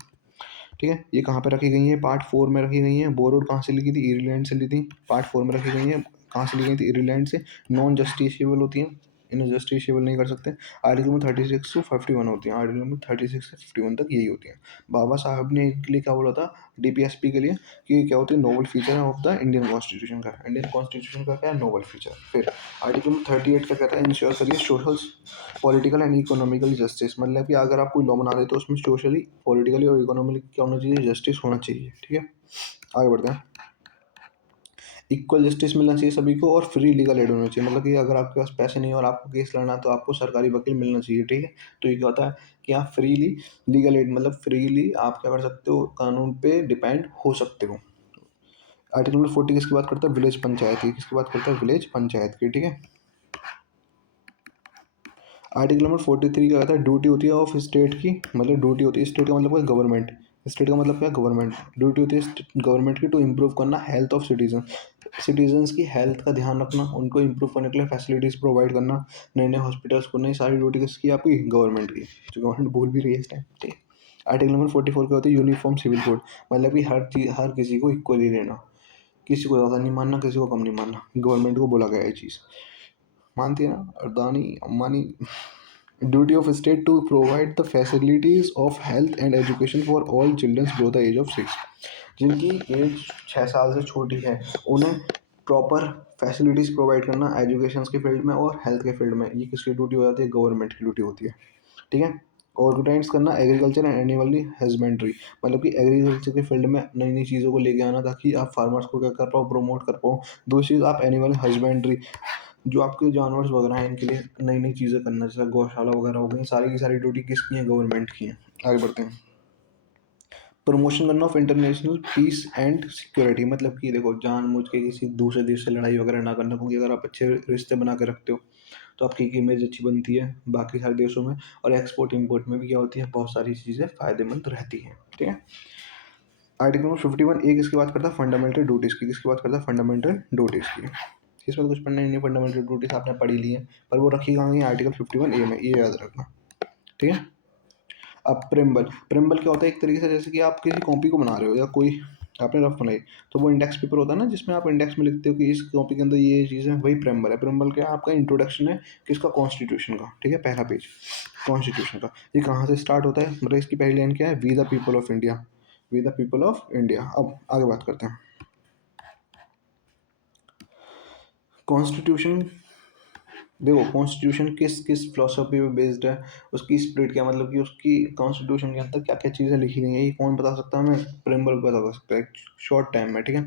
ठीक है। ये कहाँ पे रखी गई है, पार्ट 4 में रखी गई है। बोरोड कहाँ से ली थी, आयरलैंड से ली थी। पार्ट 4 में रखी गई है, कहाँ से ली गई थी, आयरलैंड से। नॉन जस्टिसएबल होती हैं, इन्हें जस्टिसएबल नहीं कर सकते। आर्टिकल नंबर 36 से 51 होती हैं, आर्टिकल नंबर 36 से 51 तक यही होती हैं। बाबा साहब ने इनके लिए क्या बोला था, DPSP के लिए, कि क्या होती है, नोबल फीचर है ऑफ द इंडियन कॉन्स्टिट्यूशन का। इंडियन कॉन्स्टिट्यूशन का क्या है, नोबल फीचर। फिर आर्टिकल नंबर 38 का कहता है, इंश्योर करिए social, political and economical justice. मतलब कि अगर आप कोई लॉ बना रहे हो तो उसमें सोशली, पॉलिटिकली और इकोनॉमिकली क्या होना चाहिए, जस्टिस होना चाहिए, ठीक है। आगे बढ़ते हैं, इक्वल जस्टिस मिलना चाहिए सभी को और फ्री लीगल एड होना चाहिए। मतलब कि अगर आपके पास पैसे नहीं और आपको केस लड़ना तो आपको सरकारी वकील मिलना चाहिए, ठीक है। तो ये क्या होता है कि आप फ्रीली लीगल एड, मतलब फ्रीली आप क्या कर सकते हो, कानून पे डिपेंड हो सकते हो। आर्टिकल नंबर 40 किसकी बात करता है, विलेज पंचायत की। किसकी बात करता है, विलेज पंचायत की, ठीक है। आर्टिकल नंबर 43 का कहता है, ड्यूटी होती है ऑफ स्टेट की, मतलब ड्यूटी होती है स्टेट का, मतलब क्या, गवर्नमेंट। स्टेट का मतलब क्या, गवर्नमेंट। ड्यूटी होती है गवर्नमेंट की टू इम्प्रूव करना हेल्थ ऑफ सिटीजन, सिटीजन्स की हेल्थ का ध्यान रखना, उनको इम्प्रूव करने के लिए फैसिलिटीज़ प्रोवाइड करना, नए नए हॉस्पिटल्स को, नई सारी ड्यूटी किसकी, आपकी गवर्नमेंट की, जो गवर्नमेंट बोल भी रही है इस टाइम, ठीक है। आर्टिकल नंबर 44 क्या होती है, यूनिफॉर्म सिविल कोड। मतलब कि हर चीज़, हर किसी को इक्वली रहना, किसी को ज़्यादा नहीं मानना, किसी को कम नहीं मानना, गवर्नमेंट को बोला गया है ये चीज़। मानती है ना Adani Ambani. Duty of state to provide the facilities of health and education for all childrens below the age of 6। जिनकी एज 6 साल से छोटी है उन्हें प्रॉपर फैसिलिटीज़ प्रोवाइड करना एजुकेशन के फील्ड में और हेल्थ के फील्ड में, ये किसकी ड्यूटी हो जाती है, गवर्नमेंट की ड्यूटी होती है, ठीक है। ऑर्गेनाइज करना एग्रीकल्चर एंड एनिमल हस्बेंड्री। मतलब कि एग्रीकल्चर के फील्ड में नई नई चीज़ों को लेके आना ताकि आप फार्मर्स को क्या कर पाओ, प्रमोट कर पाओ। दूसरी चीज़, आप एनिमल हस्बेंड्री, जो आपके जानवर वगैरह हैं इनके लिए नई नई चीज़ें करना, जैसे गौशाला वगैरह हो गई, सारी की सारी ड्यूटी किसकी है, गवर्नमेंट की है। आगे बढ़ते हैं, प्रमोशन करना of international peace and security. मतलब कि देखो, जानबूझ के किसी दूसरे देश से लड़ाई वगैरह ना करना, क्योंकि अगर आप अच्छे रिश्ते बना के रखते हो तो आपकी एक इमेज अच्छी बनती है बाकी सारे देशों में, और एक्सपोर्ट इंपोर्ट में भी क्या होती है, बहुत सारी चीज़ें फ़ायदेमंद रहती हैं, ठीक है। आर्टिकल नंबर 51 एक इसकी बात करता है फंडामेंटल ड्यूटीज़ की। किसकी बात करता है, फंडामेंटल ड्यूटीज़ की। इसमें तो कुछ पढ़ना ही नहीं, फंडामेंटल ड्यूटीज़ आपने पढ़ी ली है, पर वो रखी कहाँ गई, आर्टिकल 51A में, ये याद रखना, ठीक है। अब प्रेम्बल, प्रेम्बल क्या होता है, एक तरीके से जैसे कि आप किसी कॉपी को बना रहे हो या कोई आपने रफ बनाई, तो वो इंडेक्स पेपर होता है ना, जिसमें आप इंडेक्स में लिखते हो कि इस कॉपी के अंदर ये चीज़ है, वही प्रेम्बल है। प्रेम्बल क्या है, आपका इंट्रोडक्शन है किसका, कॉन्स्टिट्यूशन का, ठीक है, पहला पेज कॉन्स्टिट्यूशन का। ये कहाँ से स्टार्ट होता है, मतलब इसकी पहली लाइन क्या है, we the people of India, we the people of India. अब आगे बात करते हैं, कॉन्स्टिट्यूशन। देखो, कॉन्स्टिट्यूशन किस किस फिलोसफी पे बेस्ड है, उसकी स्पिरिट क्या, मतलब कि उसकी कॉन्स्टिट्यूशन के अंदर क्या क्या चीज़ें लिखी गई हैं, ये कौन बता सकता है, हमें प्रेम्बल बता सकता है शॉर्ट टाइम में, ठीक है।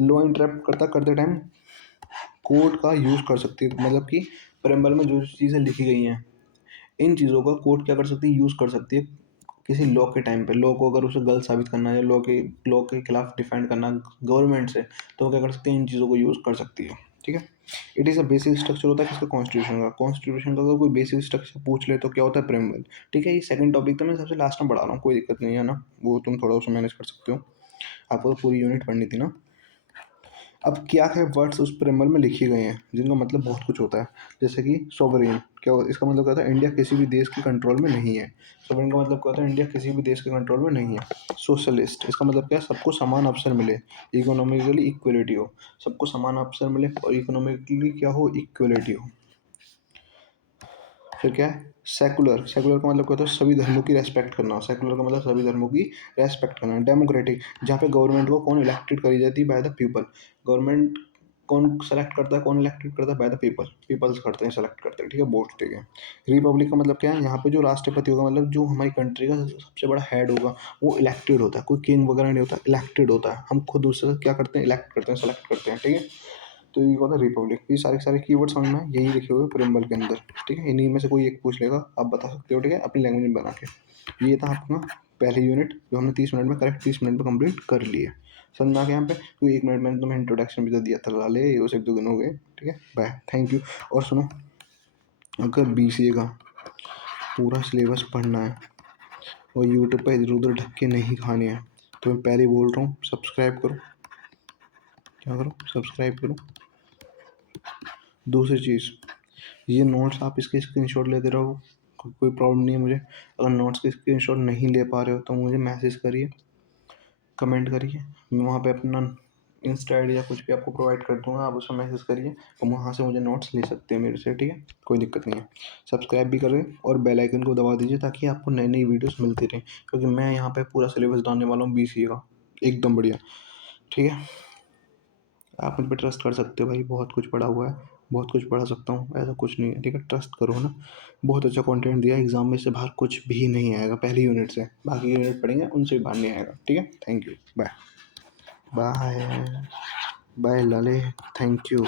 लॉ इंटरप्ट करता करते टाइम कोर्ट का यूज़ कर सकती है, मतलब कि प्रेम्बल में जो चीज़ें लिखी गई हैं इन चीज़ों का कोर्ट क्या कर सकती है, यूज़ कर सकती है किसी लॉ के टाइम पे। लॉ को अगर उसे गलत साबित करना है, लॉ के खिलाफ डिफेंड करना गवर्नमेंट से, तो वो क्या कर सकती है, इन चीज़ों को यूज़ कर सकती है, ठीक है। It is a basic structure होता है किसका, कॉन्स्टिट्यूशन का। कॉन्स्टिट्यूशन का अगर कोई बेसिक स्ट्रक्चर पूछ ले तो क्या होता है, प्रेम्बल, ठीक है। ये सेकंड टॉपिक था, मैं सबसे लास्ट में पढ़ा रहा हूँ, कोई दिक्कत नहीं है ना, वो तुम थोड़ा उसमें मैनेज कर सकते हो, आपको तो पूरी यूनिट पढ़नी थी ना। अब क्या है वर्ड्स उस प्रेमल में लिखे गए हैं जिनका मतलब बहुत कुछ होता है, जैसे कि सोवरेन, इसका मतलब क्या होता है, इंडिया किसी भी देश के कंट्रोल में नहीं है। सोवरेन का मतलब क्या होता है, इंडिया किसी भी देश के कंट्रोल में नहीं है। सोशलिस्ट, इसका मतलब क्या है, सबको समान अवसर मिले, इकोनॉमिकली इक्वलिटी हो, सबको समान अवसर मिले और इकोनॉमिकली क्या हो, इक्वलिटी हो। फिर क्या है, सेकुलर, सेकुलर का मतलब क्या होता है, सभी धर्मों की रेस्पेक्ट करना, सेकुलर का मतलब सभी धर्मों की रेस्पेक्ट करना। डेमोक्रेटिक, जहाँ पे गवर्नमेंट को कौन इलेक्टेड करी जाती है, बाय द पीपल, गवर्नमेंट कौन सेलेक्ट करता है, कौन इलेक्टेड करता है, बाय द पीपल, पीपल्स करते हैं, सेलेक्ट करते हैं, ठीक है, वोट ठीक है। रिपब्लिक का मतलब क्या है, यहाँ पे जो राष्ट्रपति होगा, मतलब जो हमारी कंट्री का सबसे बड़ा हेड होगा, वो इलेक्टेड होता है, कोई किंग वगैरह नहीं होता, इलेक्टेड होता है, हम खुद उससे क्या करते हैं, इलेक्ट करते हैं, सेलेक्ट करते हैं, ठीक है। तो ये होता है रिपब्लिक। ये सारे सारे कीवर्ड समझ में आए, यही लिखे हुए प्रेम्बल के अंदर, ठीक है। इन्हीं में से कोई एक पूछ लेगा, आप बता सकते हो, ठीक है, अपनी लैंग्वेज में बना के। ये था अपना पहली यूनिट जो हमने 30 मिनट में, करेक्ट 30 मिनट में कंप्लीट कर लिए। समझ में आ गया यहाँ पे, क्योंकि 1 मिनट में तुम्हें इंट्रोडक्शन भी तो दिया था, लाले उसे 2 दिन हो गए, ठीक है। Bye, thank you. और सुनो, अगर BCA का पूरा सिलेबस पढ़ना है और यूट्यूब पर इधर उधर धक्के नहीं खाने हैं, तो मैं पहले बोल रहा हूँ, सब्सक्राइब करो। क्या करो, सब्सक्राइब करो। दूसरी चीज़, ये नोट्स आप इसके स्क्रीनशॉट लेते रहो, कोई प्रॉब्लम नहीं है मुझे। अगर नोट्स के स्क्रीनशॉट नहीं ले पा रहे हो तो मुझे मैसेज करिए, कमेंट करिए, मैं वहाँ पे अपना इंस्टा आई डी या कुछ भी आपको प्रोवाइड कर दूंगा, आप उसमें मैसेज करिए और वहाँ से मुझे नोट्स ले सकते हैं मेरे से, ठीक है, कोई दिक्कत नहीं है। सब्सक्राइब भी करें और बेल आइकन को दबा दीजिए ताकि आपको नई नई वीडियोस मिलती रहें, क्योंकि मैं यहाँ पे पूरा सिलेबस डालने वाला हूँ BCA का, एकदम बढ़िया, ठीक है। आप मुझ पर ट्रस्ट कर सकते हो भाई, बहुत कुछ पढ़ा हुआ है, बहुत कुछ पढ़ा सकता हूँ, ऐसा कुछ नहीं है, ठीक है, ट्रस्ट करो ना। बहुत अच्छा कंटेंट दिया, एग्जाम में से बाहर कुछ भी नहीं आएगा पहली यूनिट से, बाकी यूनिट पढ़ेंगे उनसे भी बाहर नहीं आएगा, ठीक है। Thank you, bye bye bye लाले, थैंक यू।